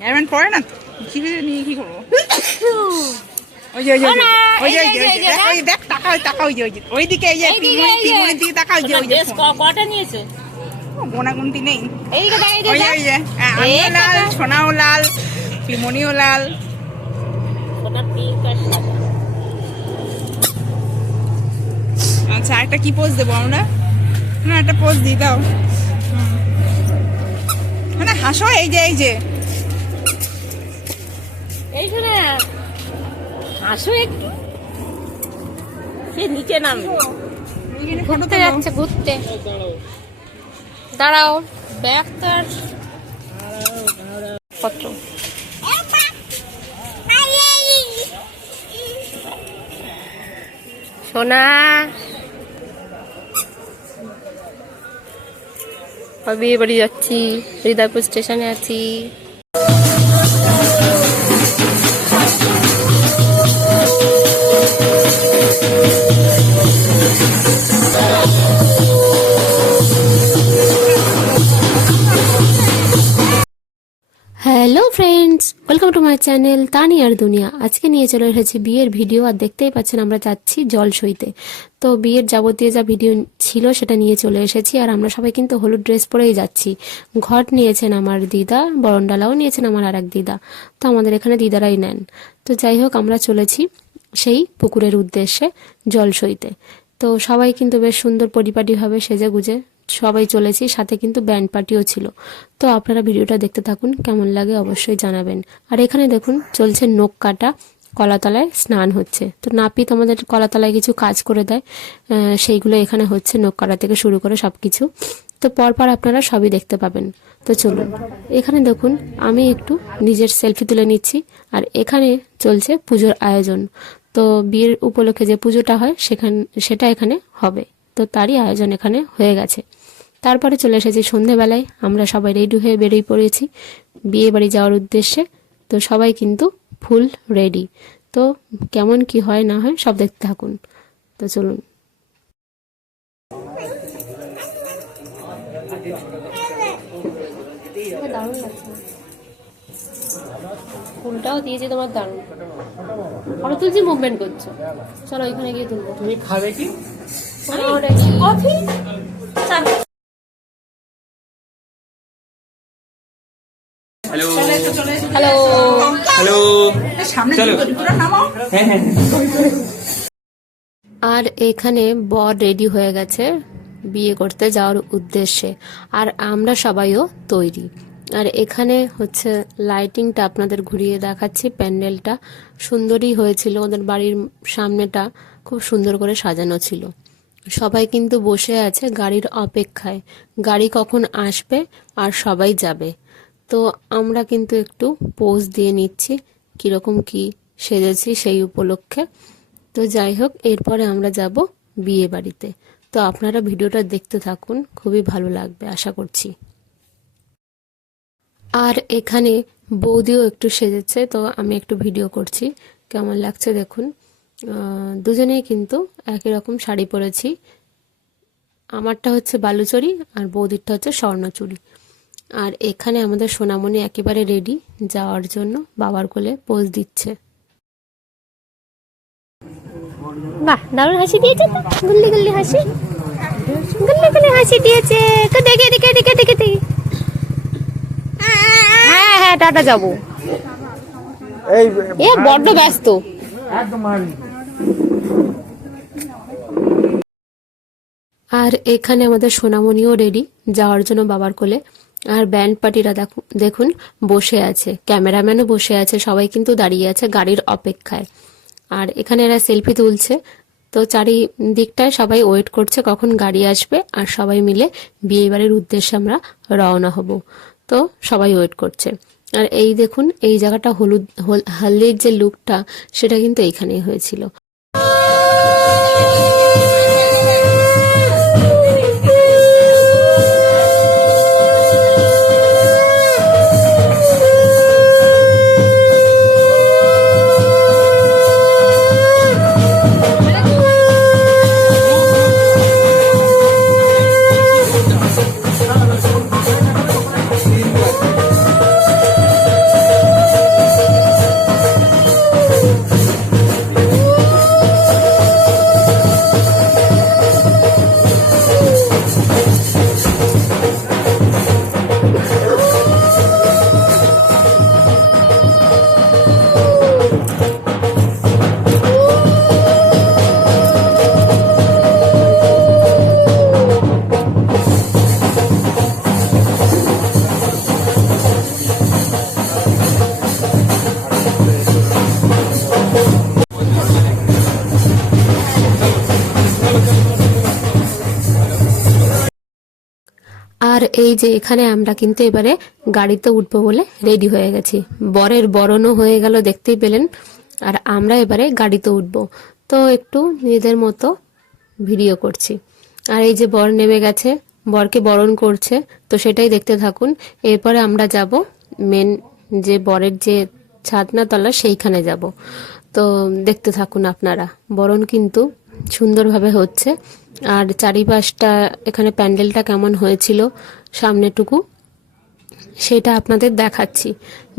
Hairband পরে না তো ছিঁড়ে নিয়ে কি করব ওই যে ওই যে ওই যে, ওই যে ওই যে, ওই যে, দেখ, টাকা ওই টাকা ওই যে ওই যে ওইদিকে এই যে এই। পিমনির দিকে টাকা ওই যে ওই যে কটা নিয়েছে গোনাগুনতি নেই ওই যে ওই যে হ্যাঁ, আমিও লাল। সোনাও লাল পিমনিও লাল আচ্ছা একটা কি পোজ দেবো আমরা না একটা পোজ দিয়ে দাও। মানে হাসো এই যে এই যে এই শুনে আসো একটু। সে নিচে ফটো ঘুরতে যাচ্ছে ঘুরতে। দাঁড়াও ব্যাগ তার পত্র। সোনা। বিয়ে বাড়ি যাচ্ছি হৃদয়পুর স্টেশনে আছি। ওয়েলকাম টু মাই চ্যানেল তানিয়ার দুনিয়া আজকে নিয়ে চলে এসেছি বিয়ের ভিডিও, আর দেখতেই পাচ্ছেন আমরা যাচ্ছি জল সইতে তো বিয়ের যাবতীয় যা ভিডিও ছিল সেটা নিয়ে চলে এসেছি, আর আমরা সবাই কিন্তু হলুদ ড্রেস পরেই যাচ্ছি। ঘট নিয়েছেন আমার দিদা, বরণডালাও নিয়েছেন আমার আর এক দিদা। তো আমাদের এখানে দিদারাই নেন। তো যাই হোক, আমরা চলেছি সেই পুকুরের উদ্দেশ্যে জল সইতে তো সবাই কিন্তু বেশ সুন্দর পরিপাটিভাবে সেজে গুজে সবাই চলেছি, সাথে কিন্তু ব্যান্ড পার্টিও ছিল। তো আপনারা ভিডিওটা দেখতে থাকুন, কেমন লাগে অবশ্যই জানাবেন। আর এখানে দেখুন, চলছে নখ কাটা, কলাতলায় স্নান হচ্ছে। তো নাপিত আমাদের কলাতলায় কিছু কাজ করে দেয় সেইগুলো এখানে হচ্ছে নখ কাটা থেকে শুরু করে সব কিছু তো পরপর আপনারা সবই দেখতে পাবেন। তো চলুন, এখানে দেখুন, আমি একটু নিজের সেলফি তুলে নিচ্ছি, আর এখানে চলছে পুজোর আয়োজন। তো বিয়ের উপলক্ষে যে পুজোটা হয়, সেখান, সেটা এখানে হবে। তো তারই আয়োজন এখানে হয়ে গেছে। তারপরে চলে এসেছি সন্ধেবেলায়। আমরা সবাই রেডি হয়ে বেরিয়ে পড়েছি। বিয়ে বাড়ি যাওয়ার উদ্দেশ্যে। তো সবাই কিন্তু ফুল রেডি তো কেমন কি হয় না হয় সব দেখতে থাকুন। তো চলুন। দারুণ লাগছে ফুলটাও দিয়েছে তোমার দারুণ। ফটো তুলছি মুভমেন্ট করছ। চলো ওইখানে গিয়ে তুলবো। তুমি খাবে কি? কফি হ্যালো হ্যালো চলো। নামাও। হ্যাঁ হ্যাঁ। আর এখানে বর রেডি হয়ে গেছে বিয়ে করতে যাওয়ার উদ্দেশ্যে। আর আমরা সবাইও তৈরি। আর এখানে হচ্ছে লাইটিংটা আপনাদের ঘুরিয়ে দেখাচ্ছি প্যান্ডেলটা। সুন্দরই হয়েছিল ওদের বাড়ির সামনেটা খুব সুন্দর করে সাজানো ছিল। সবাই কিন্তু বসে আছে গাড়ির অপেক্ষায়। গাড়ি কখন আসবে আর সবাই যাবে। তো আমরা কিন্তু একটু পোজ দিয়ে নিচ্ছি, কীরকম কি সেজেছি সেই উপলক্ষে। তো যাই হোক, এরপরে আমরা যাব বিয়ে বাড়িতে। তো আপনারা ভিডিওটা দেখতে থাকুন, খুবই ভালো লাগবে, আশা করছি। আর এখানে বৌদিও একটু সেজেছে, তো আমি একটু ভিডিও করছি, কেমন লাগছে দেখুন। দুজনেই কিন্তু একই রকম শাড়ি পরেছি। আমারটা হচ্ছে বালুচরি আর বৌদিরটা হচ্ছে স্বর্ণচুরি আর এখানে আমাদের সোনামণি একেবারে রেডি যাওয়ার জন্য বাবার কোলে পোজ দিচ্ছে। বাহ দারুণ হাসি দিয়েছে তো গুল্লি গুল্লি হাসি। গুল্লি গুল্লি হাসি দিয়েছে তো দেখে দেখে দেখে দেখে দেখে। হ্যাঁ হ্যাঁ টাটা যাব। এই এ বড্ড ব্যস্ত। একদম আর এখানে আমাদের সোনামণিও রেডি যাওয়ার জন্য বাবার কোলে আর ব্যান্ড পার্টিরা দেখুন বসে আছে। ক্যামেরাম্যানও বসে আছে, সবাই কিন্তু দাঁড়িয়ে আছে গাড়ির অপেক্ষায়। আর এখানে এরা সেলফি তুলছে। তো চারিদিকটায় সবাই ওয়েট করছে কখন গাড়ি আসবে, আর সবাই মিলে বিয়ে বাড়ির উদ্দেশ্যে আমরা রওনা হব। তো সবাই ওয়েট করছে। আর এই দেখুন, এই জায়গাটা হলুদ, হল- হলদির যে লুকটা, সেটা কিন্তু এইখানেই হয়েছিল। আর এই যে এখানে আমরা কিন্তু এবারে গাড়িতে উঠবো বলে রেডি হয়ে গেছি। বরের বরণও হয়ে গেল, দেখতেই পেলেন। আর আমরা এবারে গাড়িতে উঠবো। তো একটু নিজেদের মতো ভিডিও করছি। আর এই যে বর নেমে গেছে, বরকে বরণ করছে, তো সেটাই দেখতে থাকুন। এরপরে আমরা যাব মেন যে বরের যে ছাদনাতলা সেইখানে যাব। তো দেখতে থাকুন আপনারা। বরণ কিন্তু সুন্দরভাবে হচ্ছে। আর চারিপাশটা, এখানে প্যান্ডেলটা কেমন হয়েছিল সামনেটুকু, সেটা আপনাদের দেখাচ্ছি।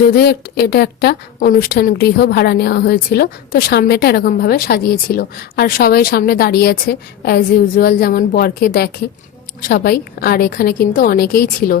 যদিও এটা একটা অনুষ্ঠান গৃহ ভাড়া নেওয়া হয়েছিল, তো সামনেটা এরকমভাবে সাজিয়েছিল। আর সবাই সামনে দাঁড়িয়ে আছে অ্যাজ ইউজুয়াল যেমন বরকে দেখে সবাই। আর এখানে কিন্তু অনেকেই ছিল।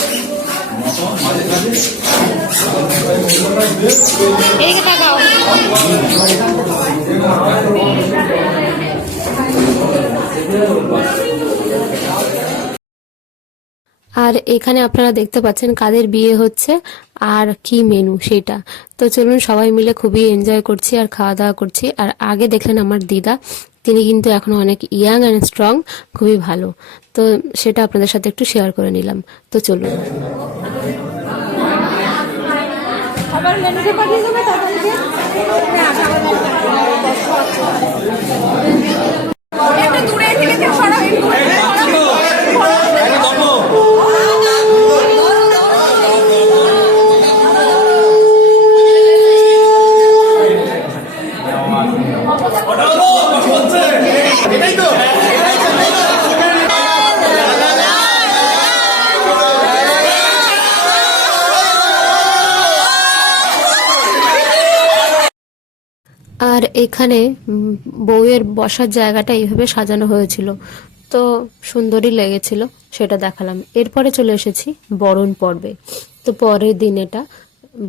আর এখানে আপনারা দেখতে পাচ্ছেন কাদের বিয়ে হচ্ছে আর কি মেনু সেটা। তো চলুন সবাই মিলে খুবই এনজয় করছি আর খাওয়া দাওয়া করছি। আর আগে দেখলেন আমার দিদা, তিনি কিন্তু এখন অনেক ইয়াং অ্যান্ড স্ট্রং খুবই ভালো। তো সেটা আপনাদের সাথে একটু শেয়ার করে নিলাম। তো চলুন। মেনুতে পাঠিয়ে দেবে তাড়াতাড়ি আর এখানে বউয়ের বসার জায়গাটা এইভাবে সাজানো হয়েছিল। তো সুন্দরই লেগেছিল, সেটা দেখালাম। এরপরে চলে এসেছি বরণ পর্বে। তো পরের দিন এটা,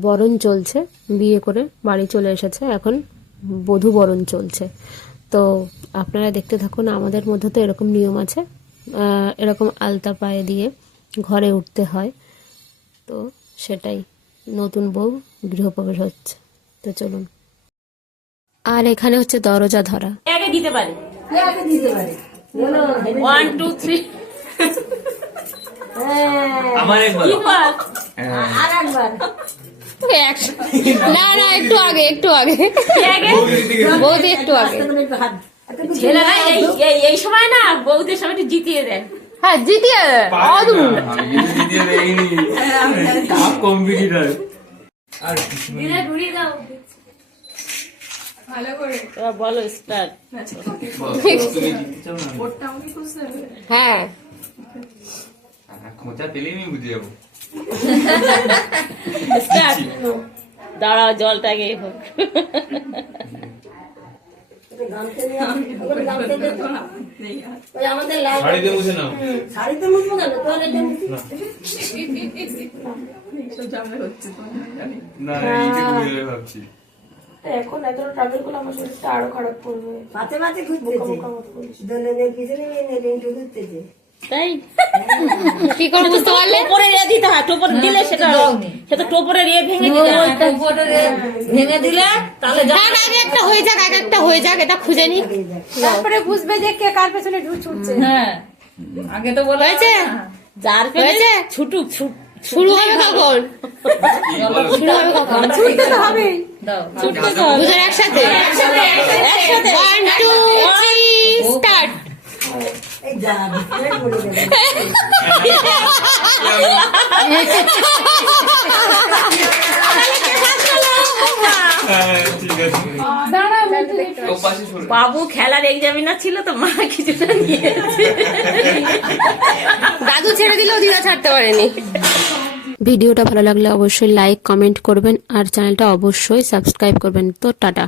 বরণ চলছে, বিয়ে করে বাড়ি চলে এসেছে, এখন বধূ বরণ চলছে। তো আপনারা দেখতে থাকুন, আমাদের মধ্যে তো এরকম নিয়ম আছে এরকম আলতা পায়ে দিয়ে ঘরে উঠতে হয়। তো সেটাই, নতুন বউ গৃহপ্রবেশ হচ্ছে। তো চলুন। আর এখানে হচ্ছে দরজা ধরা। আগে দিতে পারে। ওয়ান টু থ্রি আমার একবার। না না একটু আগে একটু আগে। বৌদি একটু আগে। ছেলেরা এই এই এই সময় না বউদের সময় একটু জিতিয়ে দেয়। হ্যাঁ জিতিয়ে জিতিয়ে দেয়নি কাপ আর ঘুরিয়ে দাও। এবার বলো স্টার্ট হ্যাঁ। খোঁচা পেলেই আমি বুঝে যাব দাঁড়াও জলটাকে হোক। শাড়িতে মুছে নাও। না। না এইটুকু ভাবছি। এখন এত ট্রাভেল করলে আমার শরীরটা আরও খারাপ করবে মাঝে মাঝে ঘুরতেছে দোলনের পিছনে রিন্টু ঘুরতেছে তাই কি করে বুঝতে পারলে টোপরে দিয়ে দিতে হয় টোপরে দিলে সেটা সেটা টোপরে ভেঙে দিতে হয় ভেঙে দিলে তাহলে না না একটা হয়ে যাক আগে একটা হয়ে যাক এটা খুঁজে নি তারপরে বুঝবে যে কে কার পেছনে ঢুক ছুটছে হ্যাঁ আগে তো বলে হয়েছে যার ছুটুক ছুট শুরু হবে কখন শুরু হবে কখন ছুটতে তো হবেই দুজন একসাথে। ওয়ান টু থ্রি স্টার্ট বাবু খেলার এক্সামিনার ছিল তো মা কিছুটা নিয়েছে। দাদু ছেড়ে দিলেও দিদা ছাড়তে পারেনি। ভিডিওটা ভালো লাগলে অবশ্যই লাইক কমেন্ট করবেন আর চ্যানেলটা অবশ্যই সাবস্ক্রাইব করবেন। তো টাটা।